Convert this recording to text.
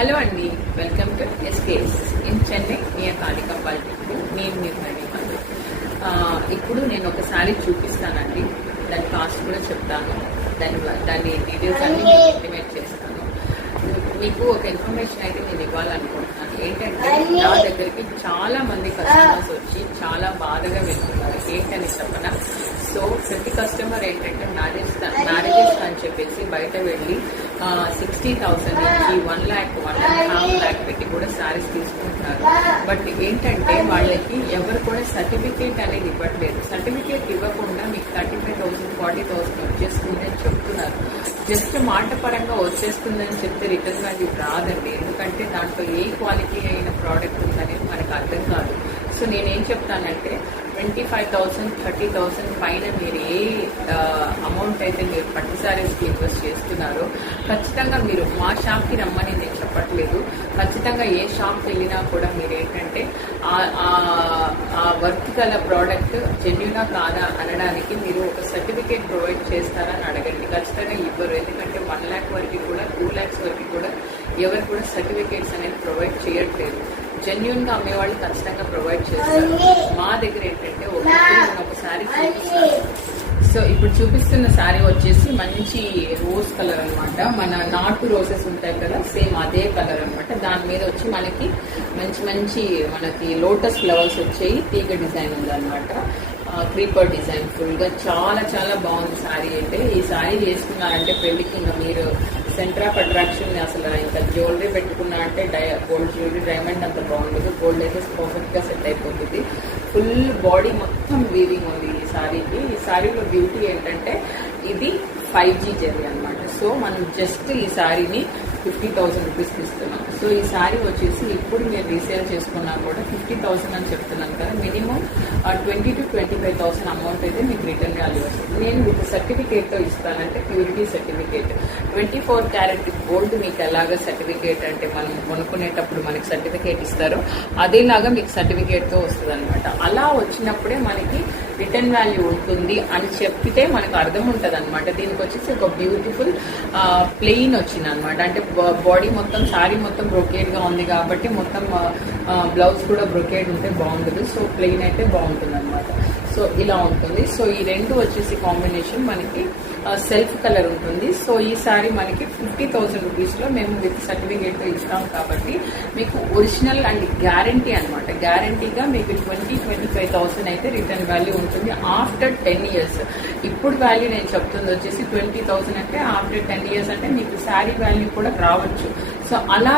Hello అండి, welcome to SKS in Chennai near Kalikampalli. నేను మీ హరిమల్. ఇప్పుడు నేను ఒక శారీ చూపిస్తానండి. దాని కాస్ట్ కూడా చెప్తాను. దాని డీటెయిల్స్ అన్ని ఎస్టిమేట్ చేస్తాను. మీకు ఒక ఇన్ఫర్మేషన్ అయితే నేను ఇవ్వాలనుకుంటున్నాను. ఏంటంటే నా దగ్గరికి చాలా మంది కస్టమర్స్ వచ్చి చాలా బాధగా వెళ్తున్నారు. ఏంటని చెప్పనా, సో ప్రతి కస్టమర్ ఏంటంటే మ్యారేజెస్ అని చెప్పేసి బయట వెళ్ళి 60,000 నుంచి 1 lakh 1.5 lakh పెట్టి కూడా శారీస్ తీసుకుంటున్నారు. బట్ ఏంటంటే వాళ్ళకి ఎవరు కూడా సర్టిఫికేట్ అనేది ఇవ్వట్లేదు. సర్టిఫికేట్ ఇవ్వకుండా మీకు 35,000 40,000 వచ్చేస్తుంది అని చెప్తున్నారు. జస్ట్ మాట పరంగా వచ్చేస్తుందని చెప్తే రిటర్న్ వాల్యూ రాదండి. ఎందుకంటే దాంట్లో ఏ క్వాలిటీ అయిన ప్రోడక్ట్ ఉందనేది మనకు అర్థం కాదు. సో నేనేం చెప్తానంటే 25,000 30,000 పైన మీరు ఏ అమౌంట్ అయితే మీరు పట్టు శారీస్కి ఇన్వెస్ట్ చేస్తున్నారో ఖచ్చితంగా మీరు మా షాప్కి రమ్మని నేను చెప్పట్లేదు. ఖచ్చితంగా ఏ షాప్కి వెళ్ళినా కూడా మీరు ఏంటంటే ఆ వర్క్ గల ప్రోడక్ట్ జెన్యూనా కాదా అనడానికి మీరు ఒక సర్టిఫికేట్ ప్రొవైడ్ చేస్తారని అడగండి. ఖచ్చితంగా ఇవ్వరు. ఎందుకంటే 1 lakh వరకు కూడా 2 lakhs వరకు కూడా ఎవరు కూడా సర్టిఫికేట్స్ అనేది ప్రొవైడ్ చేయట్లేదు. జెన్యూన్ గా అమ్మేవాళ్ళు ఖచ్చితంగా ప్రొవైడ్ చేస్తారు. మా దగ్గర ఏంటంటే ఒక శారీ చూపిస్తాను. సో ఇప్పుడు చూపిస్తున్న శారీ వచ్చేసి మంచి రోజ్ కలర్ అనమాట. మన నాటు రోజెస్ ఉంటాయి కదా, సేమ్ అదే కలర్ అనమాట. దాని మీద వచ్చి మనకి మంచి మనకి లోటస్ ఫ్లవర్స్ వచ్చాయి. తీగ డిజైన్ ఉందన్నమాట. క్రీపర్ డిజైన్ ఫుల్ గా చాలా బాగుంది శారీ. అయితే ఈ శారీ వేసుకున్నారంటే పెళ్లికి ఇంకా మీరు సెంటర్ ఆఫ్ అట్రాక్షన్. అసలు ఇంకా జ్యువెలరీ పెట్టుకున్నా అంటే గోల్డ్ జ్యువెలరీ, డైమండ్ అంత బాగుండదు. గోల్డ్ అయితే పర్ఫెక్ట్ గా సెట్ అయిపోతుంది. ఫుల్ బాడీ మొత్తం వీవింగ్ ఉంది ఈ శారీకి. ఈ శారీలో బ్యూటీ ఏంటంటే ఇది 5G జరీ అనమాట. సో మనం జస్ట్ ఈ శారీని 50,000 రూపీస్ ఇస్తున్నాం. సో ఈ శారీ వచ్చేసి ఇప్పుడు మీరు రీసేల్ చేసుకున్నా కూడా 50,000 అని చెప్తున్నాను కదా, మినిమం 20,000 to 25,000 అమౌంట్ అయితే మీకు రిటర్న్ వాల్యూ వస్తుంది. నేను విత్ సర్టిఫికేట్తో ఇస్తానంటే ప్యూరిటీ సర్టిఫికేట్. 24 క్యారెట్ గోల్డ్ మీకు ఎలాగ సర్టిఫికేట్ అంటే మనం కొనుక్కునేటప్పుడు మనకి సర్టిఫికేట్ ఇస్తారో అదేలాగా మీకు సర్టిఫికేట్తో వస్తుంది అనమాట. అలా వచ్చినప్పుడే మనకి రిటర్న్ వాల్యూ ఉంటుంది అని చెప్తే మనకు అర్థం ఉంటుంది అనమాట. దీనికి వచ్చేసి ఒక బ్యూటిఫుల్ ప్లెయిన్ వచ్చింది అనమాట. అంటే బాడీ మొత్తం శారీ మొత్తం బ్రొకేడ్ గా ఉంది కాబట్టి మొత్తం బ్లౌజ్ కూడా బ్రొకేడ్ ఉంటే బాగుంటుంది. సో ప్లెయిన్ అయితే బాగుంటుంది అనమాట. సో ఇలా ఉంటుంది. సో ఈ రెండు వచ్చేసి కాంబినేషన్ మనకి సెల్ఫ్ కలర్ ఉంటుంది. సో ఈ సారీ మనకి 50,000 రూపీస్లో మేము విత్ సర్టిఫికేట్తో ఇస్తాం కాబట్టి మీకు ఒరిజినల్ అండ్ గ్యారంటీ అనమాట. గ్యారంటీగా మీకు 20,000-25,000 అయితే రిటర్న్ వాల్యూ ఉంటుంది ఆఫ్టర్ 10 years. ఇప్పుడు వాల్యూ నేను చెప్తుంది వచ్చేసి 20,000 అంటే ఆఫ్టర్ 10 years అంటే మీకు శారీ వాల్యూ కూడా రావచ్చు. సో అలా